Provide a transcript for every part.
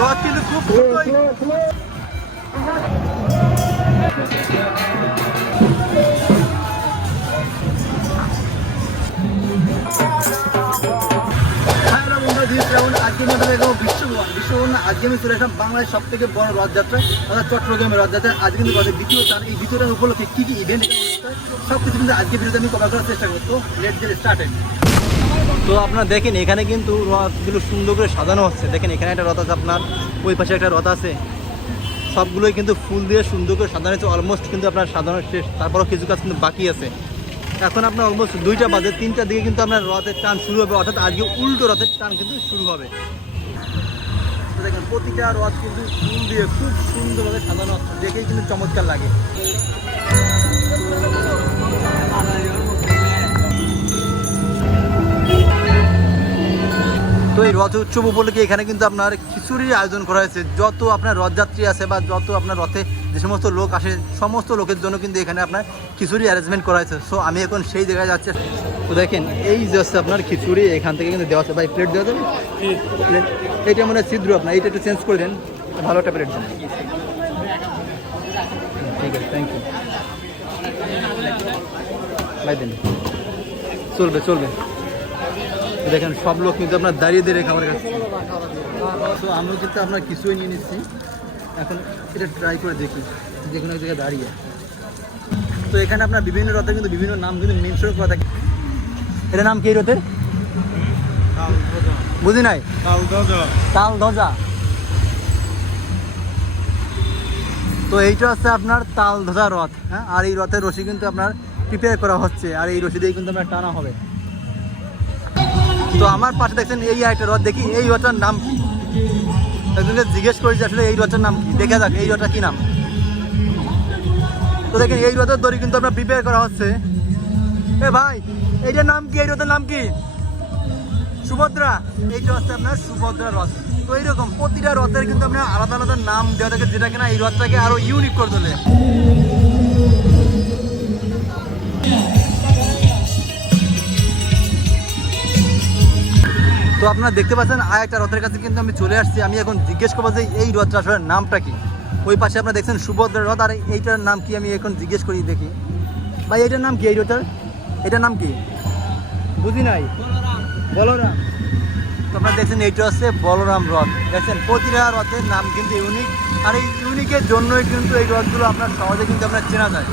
রথ কিন্তু খুব দ্রুতই হ্যালো বন্ধুরা, this is আজকে আমি আপনাদের দেখাবো বিশ্বভ্রমণ আজকে আমি চলে আসলাম বাংলাদেশ সব থেকে বড় রথযাত্রা অর্থাৎ চট্টগ্রামের রথযাত্রা। আজকে কিন্তু রথের দ্বিতীয় টান এই দ্বিতীয় উপলক্ষে কী কী ইভেন্ট সব কিছু কিন্তু আজকে ভিডিওতে আমি কভার করার চেষ্টা করব। লেট গেট স্টার্টেড তো আপনারা দেখেন, এখানে কিন্তু রথগুলো সুন্দর করে সাজানো হচ্ছে। দেখেন, এখানে একটা রথ আছে আপনার, ওই পাশে একটা রথ আছে। সবগুলোই কিন্তু ফুল দিয়ে সুন্দর করে সাজানো হচ্ছে অলমোস্ট কিন্তু আপনার সাজানো শেষ, তারপরও কিছু কাজ কিন্তু বাকি আছে। এখন আপনার অলমোস্ট দুইটা বাজে, তিনটার দিকে কিন্তু আপনার রথের টান শুরু হবে, অর্থাৎ আজকে উল্টো রথের টান কিন্তু শুরু হবে। দেখেন, প্রতিটা রথ কিন্তু ফুল দিয়ে খুব সুন্দরভাবে সাজানো হচ্ছে, দেখেই কিন্তু চমৎকার লাগে। তো এই রথ উৎসব উপলক্ষে এখানে কিন্তু আপনার খিচুড়ির আয়োজন করা হয়েছে। যত আপনার রথযাত্রী আছে বা যত আপনার রথে যে সমস্ত লোক আসে সমস্ত লোকের জন্য কিন্তু এখানে আপনার খিচুড়ি অ্যারেঞ্জমেন্ট করা হয়েছে। সো আমি এখন সেই জায়গায় যাচ্ছি। তো দেখেন এই যে হচ্ছে আপনার খিচুড়ি এখান থেকে কিন্তু দেওয়া ভাই প্লেট দেওয়া যাবে? এইটা মনে হয় ছিদ্র আপনার এইটা একটু চেঞ্জ করে দেন। ভালো একটা প্লেট দেন। ঠিক আছে থ্যাংক ইউ ভাই দেন। চলবে চলবে। দেখেন, সব লোক কিন্তু আপনার দাঁড়িয়ে দাঁড়িয়ে খাবার খাচ্ছে। তো আমরা কিন্তু আপনার কিছুই নিয়ে নিচ্ছি। এখন এটা ট্রাই করে দেখি, যে কোনো জায়গায় দাঁড়িয়ে। তো এখানে আপনার বিভিন্ন রথের কিন্তু বিভিন্ন নাম কিন্তু মেনশন করা থাকে। এটা নাম কি রথের? বুঝি নাই? তাল ধ্বজা তো এইটা হচ্ছে আপনার তাল ধ্বজা রথ হ্যাঁ? আর এই রথের রশি কিন্তু আপনার প্রিপেয়ার করা হচ্ছে। আর এই রশি দিয়ে কিন্তু আপনার টানা হবে। তো আমার পাশে দেখছেন এই একটা রথ, দেখি এই রথটার নাম কি একজনকে জিজ্ঞেস করি যে আসলে এই রথটার নাম কি? দেখা যাক, এই রথটা কি নাম? তো দেখেন এই রথের দড়ি কিন্তু আপনার প্রিপেয়ার করা হচ্ছে। এ ভাই, এইটার নাম কি? এই রথের নাম কি? সুভদ্রা। এইটা হচ্ছে আপনার সুভদ্রা রথ। তো এইরকম প্রতিটা রথের কিন্তু আপনার আলাদা আলাদা নাম দেওয়া থাকে যেটা কিনা এই রথটাকে আরও ইউনিক করে তোলে। আপনারা দেখতে পাচ্ছেন, আর একটা রথের কাছে কিন্তু আমি চলে আসছি। আমি এখন জিজ্ঞেস করব যে এই রথটা আসলে নামটা কি? ওই পাশে আপনারা দেখছেন সুভদ্রা রথ, আর এইটার নাম কি আমি এখন জিজ্ঞেস করি দেখি। ভাই, এইটার নাম কি, এই রথটার এটার নাম কি? বুঝি নাই। বলরাম। আপনারা দেখছেন, এইটা হচ্ছে বলরাম রথ। দেখছেন, প্রতিটা রথের নাম কিন্তু ইউনিক আর এই ইউনিকের জন্যই কিন্তু এই রথগুলো আপনার সহজে কিন্তু আপনার চেনা যায়।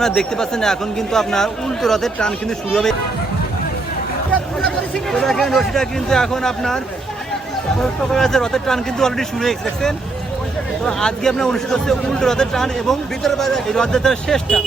আপনারা দেখতে পাচ্ছেন, এখন কিন্তু আপনার উল্টো রথের টান কিন্তু শুরু হবে। রশিটা কিন্তু এখন আপনার রথের টান কিন্তু অলরেডি শুরু হয়ে গেছে তো আজকে আপনার অনুষ্ঠিত হচ্ছে উল্টো রথের টান এবং ভিতরে এই রথযাত্রার শেষ টান।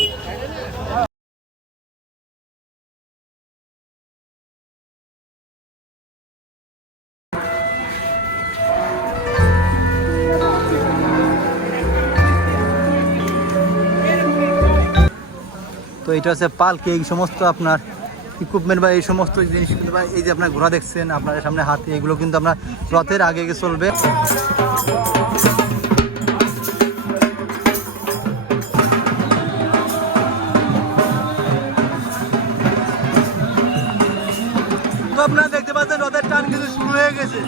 এটা হচ্ছে পালকি, এই সমস্ত আপনার ইকুইপমেন্ট বা এই সমস্ত জিনিস কিন্তু বা এই যে আপনার ঘোড়া দেখছেন, আপনার সামনে হাতি, এগুলো কিন্তু আপনার রথের আগে চলবে। আপনারা দেখতে পাচ্ছেন রথের টান কিন্তু শুরু হয়ে গেছে।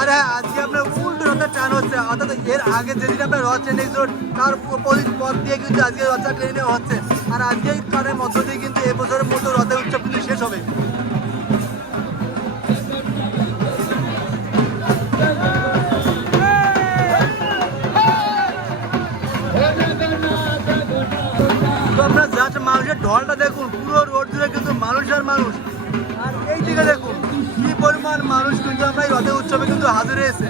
আর হ্যাঁ আজকে আপনার উল্টো রথের টান হচ্ছে। অর্থাৎ এর আগে যেদিন আপনার রথ ট্রেন তার অপোজিট পথ দিয়ে কিন্তু আজকে রথটা ট্রেনে হচ্ছে। আর আজকে টানের মধ্য দিয়ে কিন্তু এবছরের মতো রথের উৎসব কিন্তু শেষ হবে। আপনার মানুষের ঢলটা দেখুন, পুরো রোড জুড়ে কিন্তু মানুষ আর মানুষ। আর এই দিকে দেখুন। কি পরিমাণ মানুষ কিন্তু আমরা এই রথের উৎসবে কিন্তু হাজির হয়েছে।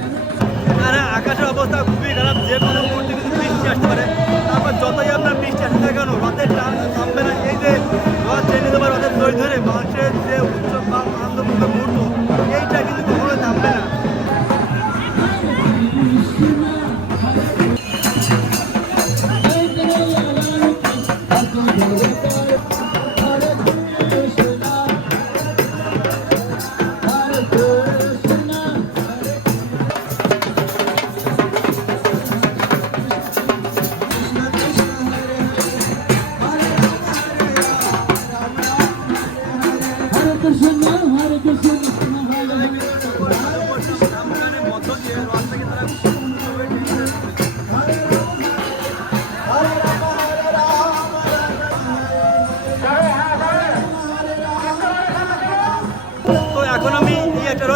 এখানে আকাশের অবস্থা খুবই খারাপ, যে কোনো মুহূর্তে কিন্তু বৃষ্টি আসতে পারে। তারপর যতই আপনার বৃষ্টি আসতে না কেন, রথের টান থামবে না। এই যে রথ চেনে দেবার রথের ধরে ধরে মানুষের যে উৎসব বা আনন্দপূর্ণ মুহূর্ত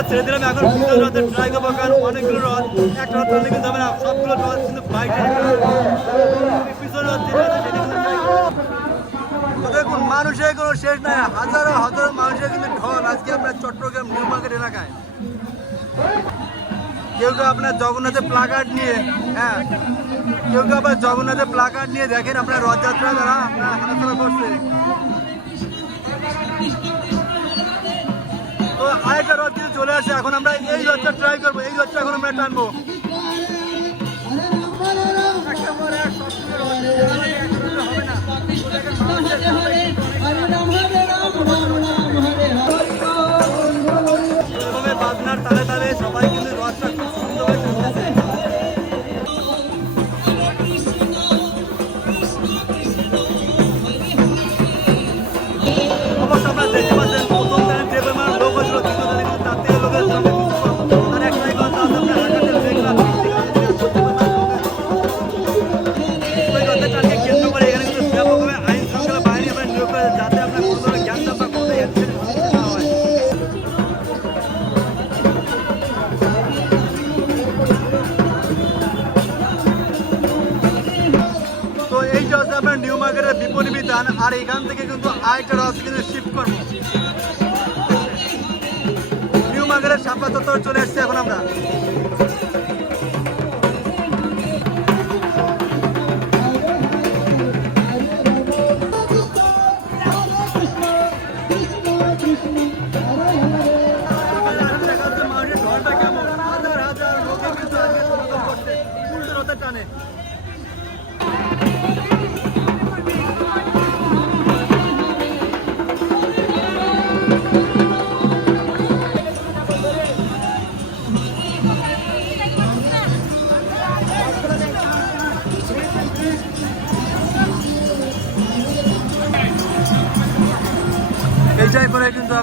ছেড়ে দিলাম, এখন পিছন রথে ট্রাই করব, কারণ অনেকগুলো রথ, একটা রথ কিন্তু হবে না সবগুলো রথ কিন্তু বাইকে পিছন রথ। দেখুন মানুষের কোনো শেষ নাই, হাজারো হাজারো মানুষের কিন্তু ঢল। আজকে আপনার চট্টগ্রাম নিউ মার্কেট এলাকায়। কেউ কেউ আপনার জগন্নাথের প্লাকার্ড নিয়ে হ্যাঁ কেউ কেউ আবার জগন্নাথের প্লাকার্ড নিয়ে দেখেন আপনার রথযাত্রা দ্বারা আপনার হাঁটাচলা করছে। তো আরেকটা রথ কিন্তু চলে আসে। এখন আমরা এই রথটা ট্রাই করব, এই রথটা এখন আমরা টানবো। আর এখান থেকে কিন্তু আরেকটা রাস্তা কিন্তু শিফট করব। নিউ মার্কেটের সাপলা চলে এসছি এখন আমরা।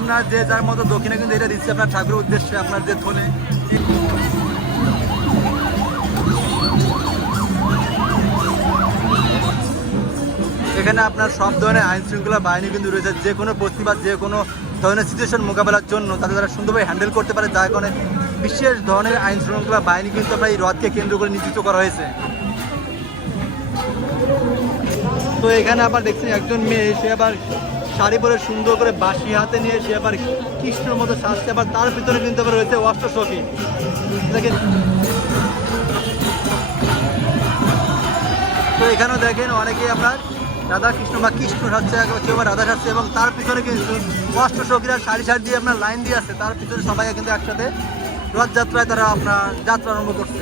আপনার যে যার মতো দক্ষিণে কিন্তু এটা দিচ্ছে আপনার ঠাকুরের উদ্দেশ্যে, আপনার যে থলে এখানে আপনার সব ধরনের আইন শৃঙ্খলা বাহিনী কিন্তু রয়েছে, যে কোনো প্রতিবাদ যে কোনো ধরনের সিচুয়েশন মোকাবেলার জন্য তাদের তারা সুন্দরভাবে হ্যান্ডেল করতে পারে, যার কারণে বিশেষ ধরনের আইন শৃঙ্খলা বাহিনী কিন্তু আপনার এই হ্রদকে কেন্দ্র করে নিযুক্ত করা হয়েছে। তো এখানে আবার দেখছেন একজন মেয়ে, সে আবার শাড়ি পরে সুন্দর করে বাঁশি হাতে নিয়ে সে আবার কৃষ্ণর মতো সাজছে আবার তার ভিতরে কিন্তু আবার রয়েছে অষ্টসখী দেখেন। তো এখানেও দেখেন অনেকে আপনার রাধা কৃষ্ণ বা কৃষ্ণ সাজছে কেউ আবার রাধা সাজছে, এবং তার পিছনে কিন্তু অষ্টসখীরা সারি সারি দিয়ে আপনার লাইন দিয়ে আছে তার পিছনে সবাই কিন্তু একসাথে রথযাত্রায় তারা আপনার যাত্রা আরম্ভ করছে।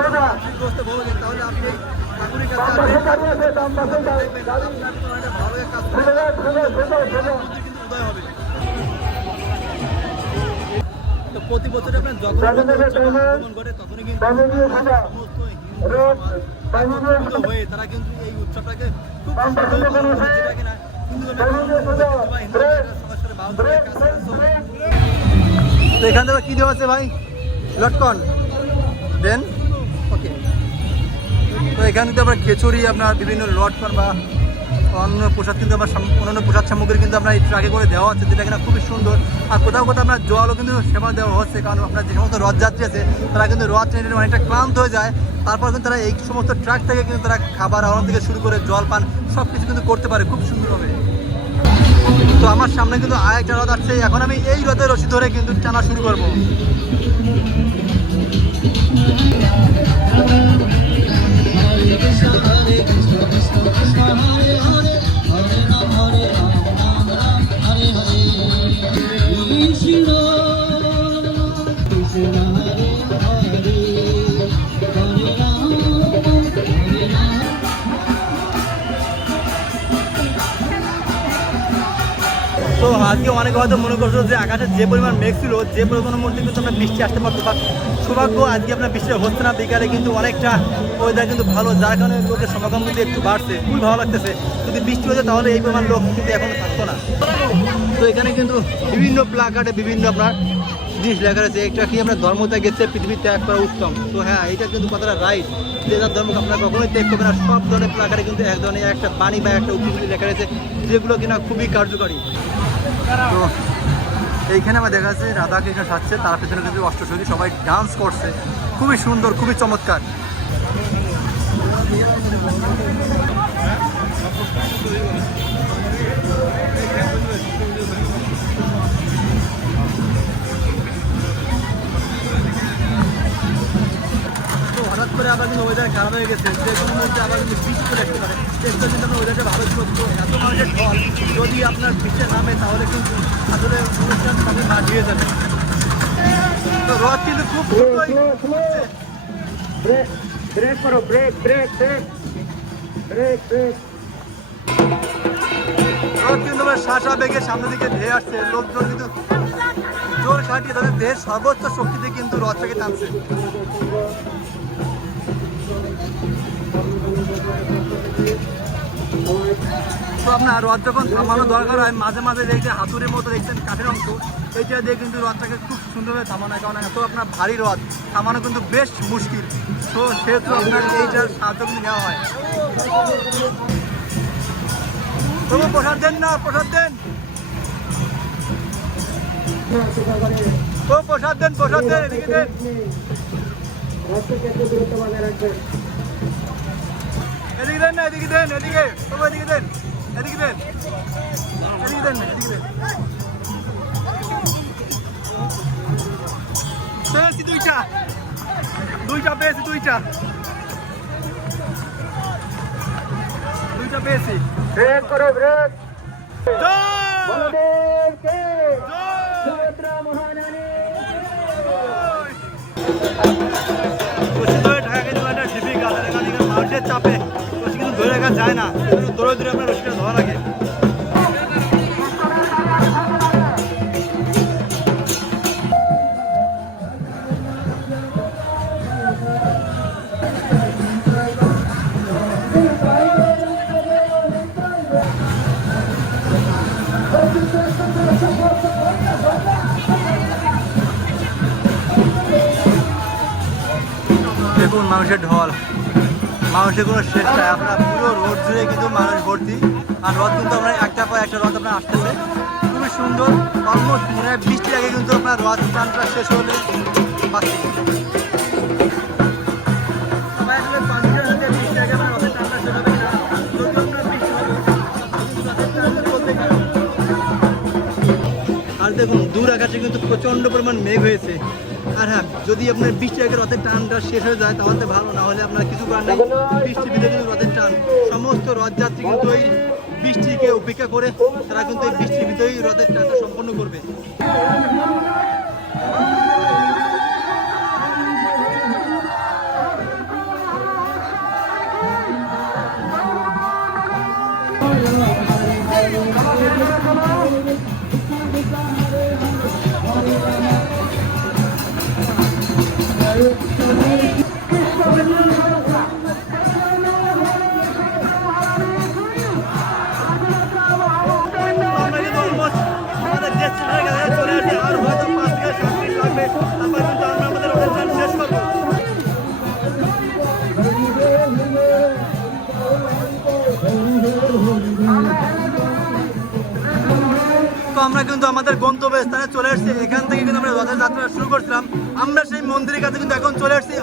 তাহলে আপনি ঠাকুরের কাছে উদয় হবে। তো প্রতি বছর আপনার যখন আগমন তখনই কিন্তু সমস্ত হয়ে তারা কিন্তু এই উৎসবটাকে খুব যেটা কিনা এখান থেকে কি দেওয়া আছে ভাই? লটকন। দেন। তো এখানে তো আপনার খিচুড়ি, আপনার বিভিন্ন লটকন বা অন্য প্রসাদ কিন্তু আমার অন্যান্য প্রসাদ সামগ্রী কিন্তু আপনার এই ট্রাকে করে দেওয়া হচ্ছে, যেটা কিনা খুবই সুন্দর। আর কোথাও কোথাও আপনার জলও কিন্তু সেবা দেওয়া হচ্ছে, কারণ আপনার যে সমস্ত রথযাত্রী আছে, তারা কিন্তু রথ ট্রেনের অনেকটা ক্লান্ত হয়ে যায়। তারপর কিন্তু তারা এই সমস্ত ট্রাক থেকে কিন্তু তারা খাবার আওয়ান থেকে শুরু করে জল পান সব কিছু কিন্তু করতে পারে খুব সুন্দরভাবে। তো আমার সামনে কিন্তু আরেকটা রথ আসছে, এখন আমি এই রথের রশি ধরে কিন্তু টানা শুরু করব। Hare Hare তো আজকে অনেকে হয়তো মনে করছ যে আকাশে যে পরিমাণ মেঘ ছিল, যে পরিমাণের মধ্যে কিন্তু আমরা বৃষ্টি আসতে পারতো। বা সৌভাগ্য আজকে আপনার বৃষ্টি হচ্ছে না। বিকালে কিন্তু অনেকটা ওয়েদার কিন্তু ভালো, যার কারণে লোকের সমাগম কিন্তু একটু বাড়ছে। খুবই ভালো লাগতেছে। যদি বৃষ্টি হতো তাহলে এই পরিমাণ লোক কিন্তু এখন থাকতো না। তো এখানে কিন্তু বিভিন্ন প্লাকার্ডে বিভিন্ন আপনার জিনিস লেখা রয়েছে। একটা কি আপনার ধর্ম ত্যাগ গেছে পৃথিবী ত্যাগ করা উত্তম। তো হ্যাঁ এটা কিন্তু কথাটা রাইট যে যার ধর্মকে আপনার কখনোই ত্যাগ করবে না। সব ধরনের প্লাকার্ডে কিন্তু এক ধরনের একটা বাণী বা একটা উক্তিগুলি লেখা রয়েছে, যেগুলো কিনা খুবই কার্যকরী। তো এইখানে আমার দেখা যাচ্ছে রাধা কৃষ্ণ সাজছে, তার পেছনে কিন্তু অষ্টসঙ্গী সবাই ডান্স করছে। খুবই সুন্দর, খুবই চমৎকার। তো হঠাৎ করে আবার কিন্তু ওয়েদার খারাপ হয়ে গেছে। যে কোনো মুহূর্তে আবার কিন্তু বৃষ্টি চলে আসতে পারে। চেষ্টা কিন্তু আমরা ওয়েদারটা ভালো তো এত মানুষের ফল যদি আপনার বৃষ্টি নামে তাহলে কিন্তু আসলে অনুষ্ঠান তাদের মাঠ হয়ে যাবে। তো রথ কিন্তু খুব ব্রেক ব্রেক করো break break break. Break break. রথ কিন্তু শাসা বেগে সামনের দিকে ধেয়ে আসছে। লোকজন কিন্তু জোর খাটিয়ে তাদের দেহের সর্বোচ্চ শক্তিতে কিন্তু রথটাকে টানছে। তো আপনার রথ যখন থামানো দরকার হয়, মাঝে মাঝে যে হাতুড়ির মতো দেখছেন কাঠের অংশ। এইটা দিয়ে কিন্তু রথটাকে খুব সুন্দরভাবে থামানো হয় কারণ এত আপনার ভারী রথ, থামানো কিন্তু বেশ মুশকিল। তো সেহেতু আপনার এইটার সাহায্য কিন্তু নেওয়া হয়। তবু প্রসাদ দেন না, প্রসাদ দেন। ও প্রসাদ দেন প্রসাদ দেন, এদিকে দেন। এদিকে দেন না, এদিকে দেন, এদিকে। তবু এদিকে দেন। এদিকে দেন। এদিকে দেন না এদিকে দেন। পেয়েছি দুইটা। দুইটা পেয়েছি দুইটা। দুইটা পেয়েছি। ব্রেক করো ব্রেক। ঢাকা মানুষের চাপে ধরে রাখা যায় না। দৌড়ে দৌড়ে আপনার রশিটা ধরা লাগে। দেখুন মানুষের ঢল। মানুষের কোনো শেষ রোড জুড়ে কিন্তু মানুষ ভর্তি। আর রথ কিন্তু আপনার একটা পর একটা রথ আপনার আসতেছে। খুবই সুন্দর, অলমোস্ট মনে বৃষ্টির আগে কিন্তু আপনার রথ টানটা শেষ হলে। আর দেখুন, দূর আকাশে কিন্তু প্রচণ্ড পরিমাণ মেঘ হয়েছে। আর হ্যাঁ যদি আপনার বৃষ্টি আগে রথের টানটা শেষ হয়ে যায়, তাহলে ভালো না হলে আপনার কিছু করার নেই। বৃষ্টি বিধে কিন্তু রথের টান। সমস্ত রথযাত্রী কিন্তু এই বৃষ্টিকে উপেক্ষা করে, তারা কিন্তু এই বৃষ্টির ভিতরেই রথের টানটা সম্পন্ন করবে। কিন্তু আমাদের গন্তব্য স্থানে চলে এসেছি। এখান থেকে কিন্তু আমরা রথের যাত্রা শুরু করছিলাম। আমরা মন্দিরের কাছে কিন্তু এখন চলে এসেছি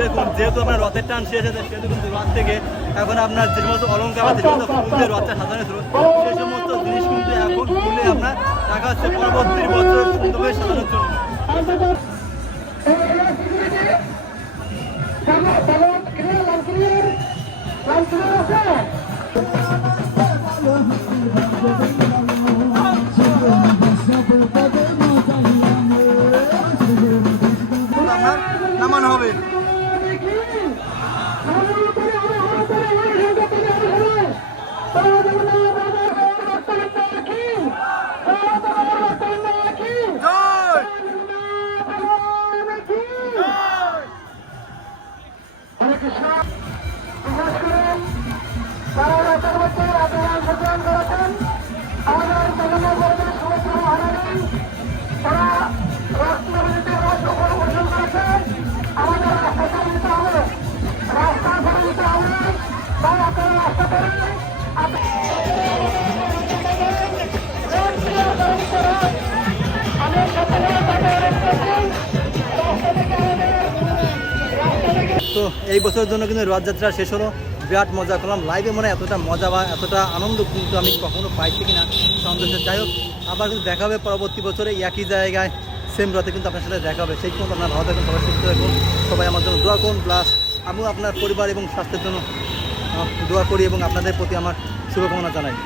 দেখুন যেহেতু আপনার রথের টান শেষ হয়েছে, সেহেতু কিন্তু রথ থেকে এখন আপনার যে সমস্ত অলঙ্কার আছে যে সমস্ত ফুল রথটা সাজানো ছিল সেই সমস্ত জিনিস কিন্তু এখন খুলে আপনার দেখা হচ্ছে। পরবর্তী বছর সুন্দরভাবে সাজানোর জন্য। নামানো হবে। এই বছরের জন্য কিন্তু রথযাত্রা শেষ হলো। বিরাট মজা করলাম লাইভে মনে এতটা মজা বা এতটা আনন্দ কিন্তু আমি কখনো পাইছি কিনা সন্তোষের যাই হোক, আবার কিন্তু দেখা হবে পরবর্তী বছরে, একই জায়গায় সেম রথে কিন্তু আপনার সাথে দেখা হবে। সেই পর্যন্ত আপনার ভালো থাকুন, সবাই সুস্থ থাকুন, সবাই আমার জন্য দোয়া করুন। প্লাস আমিও আপনার পরিবার এবং স্বাস্থ্যের জন্য দোয়া করি এবং আপনাদের প্রতি আমার শুভকামনা জানাই।